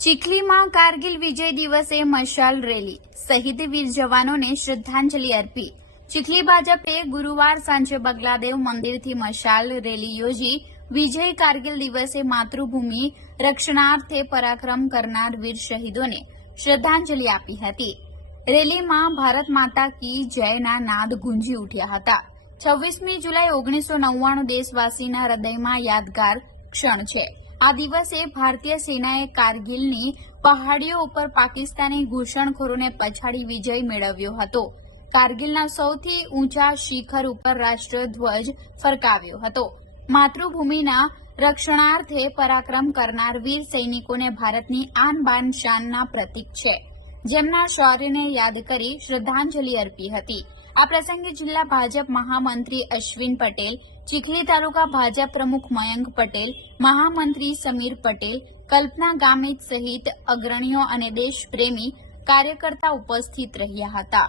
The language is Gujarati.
ચીખલીમાં કારગિલ વિજય દિવસે મશાલ રેલી, શહીદ વીર જવાનોને શ્રદ્ધાંજલિ અર્પી. ચીખલી ભાજપે ગુરુવાર સાંજે બગલાદેવ મંદિરથી મશાલ રેલી યોજી વિજય કારગિલ દિવસે માતૃભૂમિ રક્ષણાર્થે પરાક્રમ કરનાર વીર શહીદોને શ્રદ્ધાંજલિ આપી હતી. રેલીમાં ભારત માતા કી જયના નાદ ગુંજી ઉઠ્યા હતા. 26મી જુલાઈ 1999 દેશવાસીના હૃદયમાં યાદગાર ક્ષણ છે. આ દિવસે ભારતીય સેનાએ કારગિલની પહાડીઓ ઉપર પાકિસ્તાની ઘૂસણખોરોને પછાડી વિજય મેળવ્યો હતો. કારગિલના સૌથી ઊંચા શિખર ઉપર રાષ્ટ્રધ્વજ ફરકાવ્યો હતો. માતૃભૂમિના રક્ષણાર્થે પરાક્રમ કરનાર વીર સૈનિકોને ભારતની આન બાન શાનના પ્રતીક છે, જેમના શૌર્યને યાદ કરી શ્રદ્ધાંજલિ અર્પી હતી. આ પ્રસંગે જિલ્લા ભાજપ મહામંત્રી અશ્વિન પટેલ, ચીખલી તાલુકા ભાજપ પ્રમુખ મયંક પટેલ, મહામંત્રી સમીર પટેલ, કલ્પના ગામિત સહિત અગ્રણીઓ અને દેશપ્રેમી કાર્યકર્તા ઉપસ્થિત રહ્યા હતા.